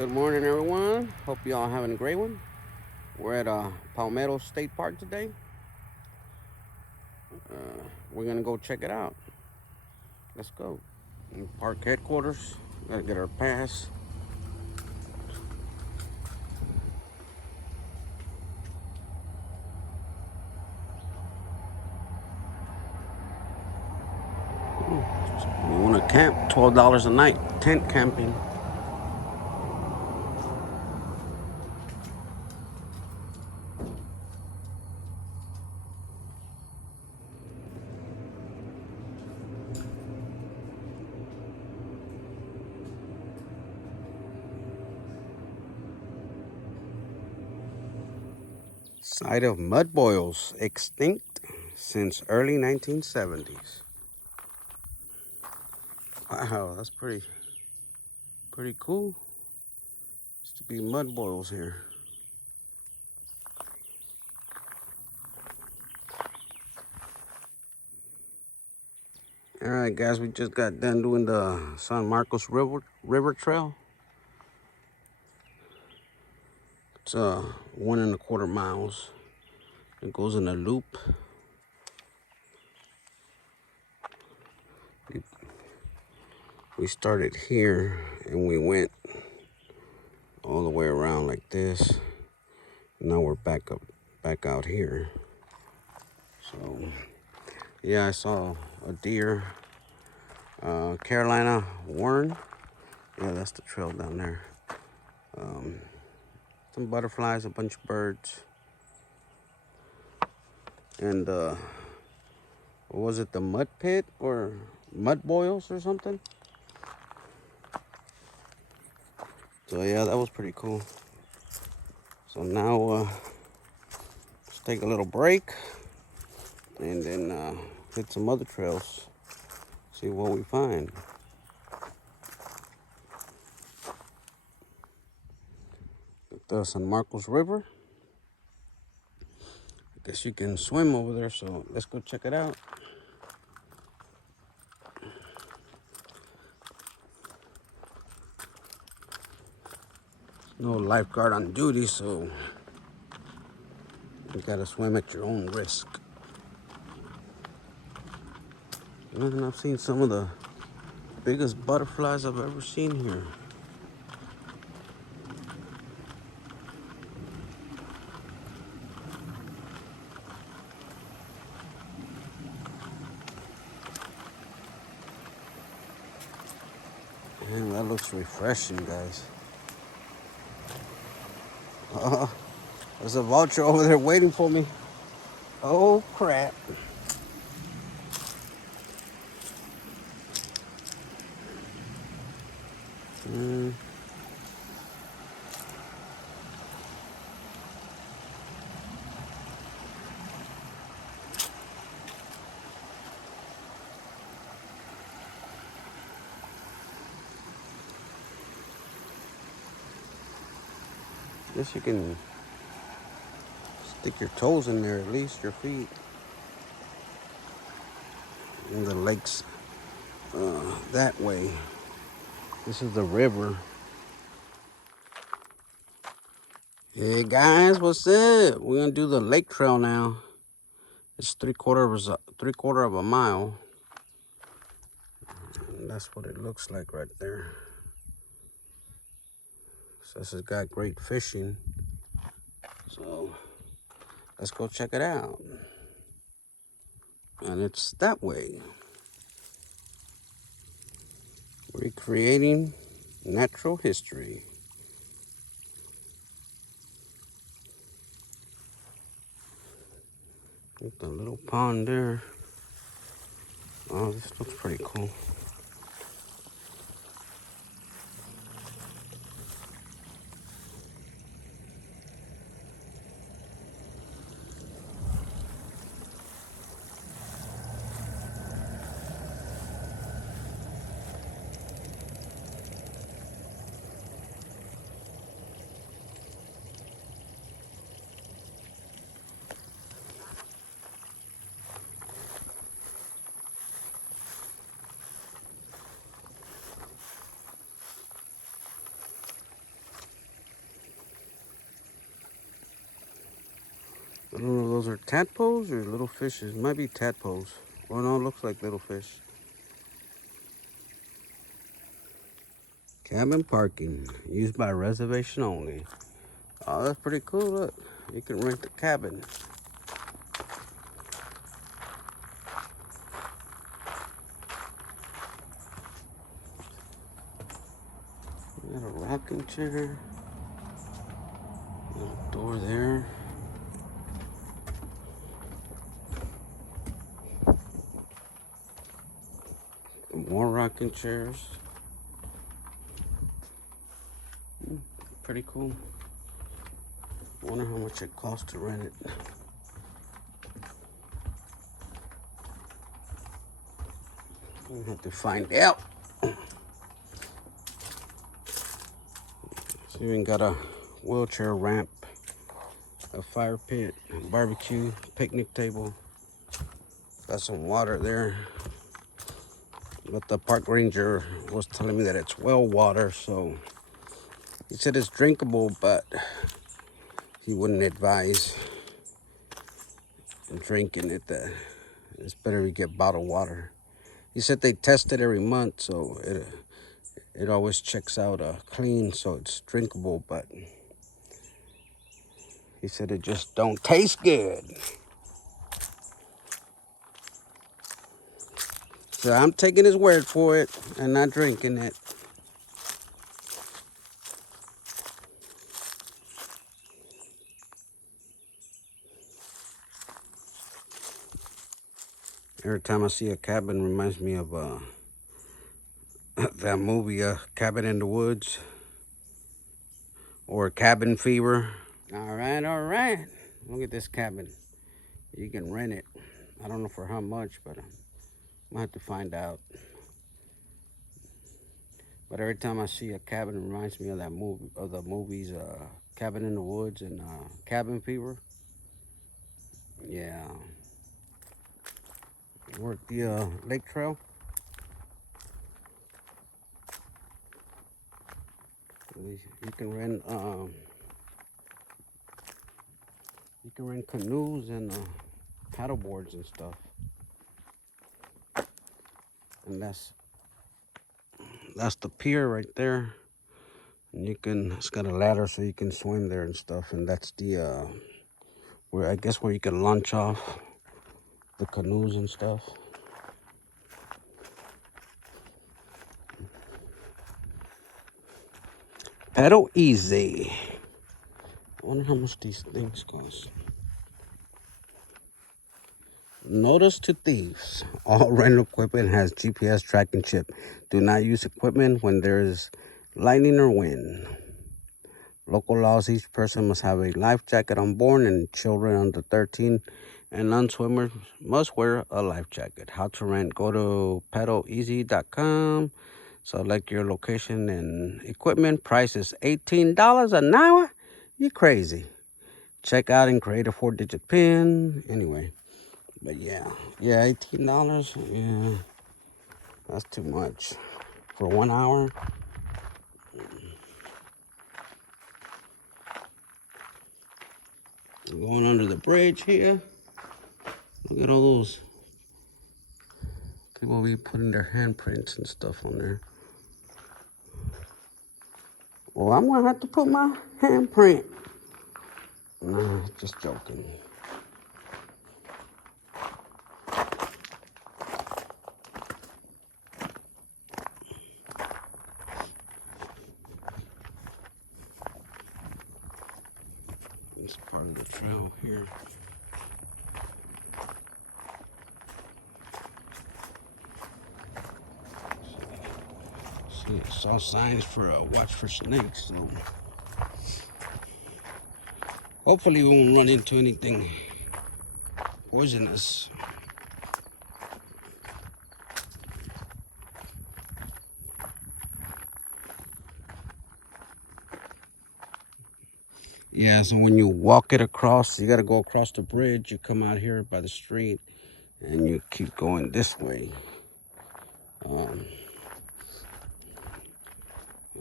Good morning, everyone. Hope you all having a great one. We're at Palmetto State Park today. We're gonna go check it out. Let's go. Park headquarters. Gotta get our pass. We want to camp. $12 a night. Tent camping. Site of mud boils extinct since early 1970s. Wow, that's pretty cool. Used to be mud boils here. All right, guys, we just got done doing the San Marcos River Trail. It's 1.25 miles. It goes in a loop. We started here and we went all the way around like this. Now we're back out here. So yeah, I saw a deer, Carolina Wern. Yeah, that's the trail down there. Some butterflies, a bunch of birds, and what was it, the mud pit or mud boils or something? So yeah, that was pretty cool. So now let's take a little break and then hit some other trails, see what we find. The San Marcos River. I guess you can swim over there, so let's go check it out. No lifeguard on duty, so you gotta swim at your own risk. Man, I've seen some of the biggest butterflies I've ever seen here. Man, that looks refreshing, guys. There's a vulture over there waiting for me. Oh, crap. Mm. Guess you can stick your toes in there, at least your feet. And the lake's that way. This is the river. Hey guys, what's up? We're gonna do the lake trail now. It's three quarter of a mile. And that's what it looks like right there. Says it's got great fishing. So let's go check it out. And it's that way. Recreating natural history. With the little pond there. Oh, this looks pretty cool. I don't know, those are tadpoles or little fishes. Might be tadpoles. Well, no, it looks like little fish. Cabin parking, used by reservation only. Oh, that's pretty cool. Look, you can rent the cabin. You got a rocking chair. Little door there. More rocking chairs. Pretty cool. Wonder how much it costs to rent it. We'll have to find out. So even got a wheelchair ramp, a fire pit, a barbecue, picnic table. Got some water there. But the park ranger was telling me that it's well water, so he said it's drinkable, but he wouldn't advise drinking it. That it's better to get bottled water. He said they test it every month, so it always checks out clean, so it's drinkable. But he said it just don't taste good. So I'm taking his word for it and not drinking it. Every time I see a cabin, reminds me of that movie, Cabin in the Woods, or Cabin Fever. All right, all right. Look at this cabin. You can rent it. I don't know for how much, but I'm gonna have to find out. But every time I see a cabin, it reminds me of that movie, of the movies, Cabin in the Woods and Cabin Fever. Yeah. We're at the lake trail. You can rent canoes and paddle boards and stuff. And that's the pier right there. And it's got a ladder so you can swim there and stuff. And that's the where I guess where you can launch off the canoes and stuff. Pedal easy. I wonder how much these things cost. Notice to thieves. All rental equipment has GPS tracking chip. Do not use equipment when there is lightning or wind. Local laws, each person must have a life jacket on board, and children under 13 and non-swimmers must wear a life jacket. How to rent? Go to pedaleasy.com. Select your location and equipment. Price is $18 an hour? You crazy. Check out and create a 4-digit PIN. Anyway, but yeah, $18. Yeah, that's too much for 1 hour. I'm going under the bridge here. Look at all those people be putting their handprints and stuff on there. Well, I'm gonna have to put my handprint. Nah, just joking. It's part of the trail here. See, I saw signs for watch for snakes, so hopefully we won't run into anything poisonous. Yeah, so when you walk it across, you gotta go across the bridge. You come out here by the street, and you keep going this way.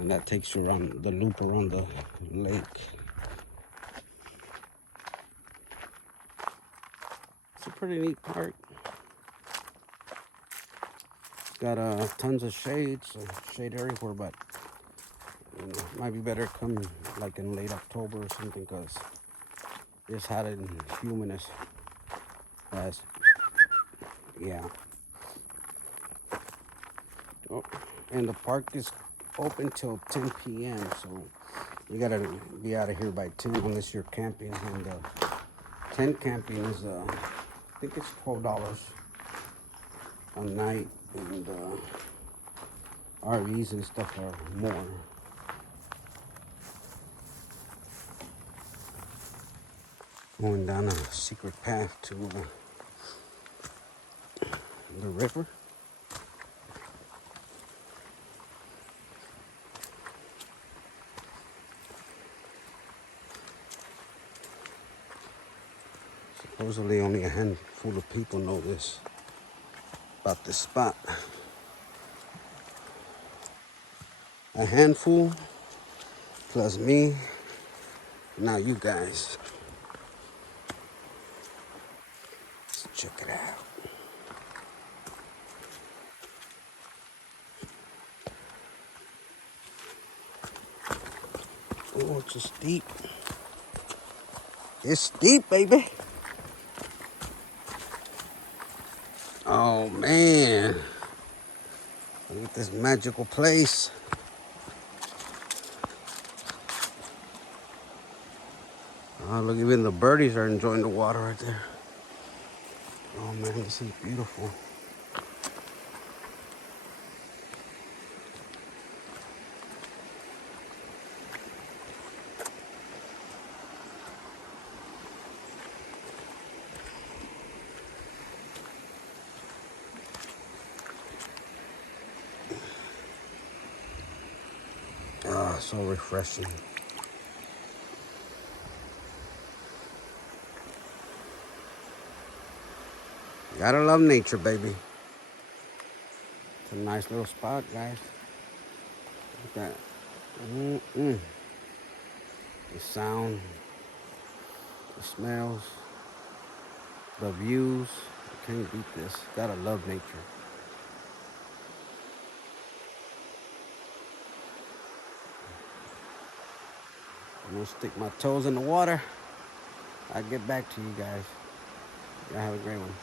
And that takes you around the loop around the lake. pretty neat park. Got tons of shade, so shade everywhere, but might be better come like in late October or something, because it's hot and humid as yeah. Oh, and the park is open till 10 p.m. So you gotta be out of here by 10 unless you're camping. And tent camping is I think it's $12 a night, and RVs and stuff are more. Going down a secret path to the river. Supposedly only a handful of people know this about this spot. A handful plus me. Now you guys. Let's check it out. Oh, it's just deep. It's deep, baby. Oh man. Look at this magical place. Oh, look, even the birdies are enjoying the water right there. Oh man, this is beautiful. Ah, so refreshing. Gotta love nature, baby. It's a nice little spot, guys. Look at that. The sound, the smells, the views. You can't beat this. Gotta love nature. I'm gonna stick my toes in the water. I'll get back to you guys. Y'all have a great one.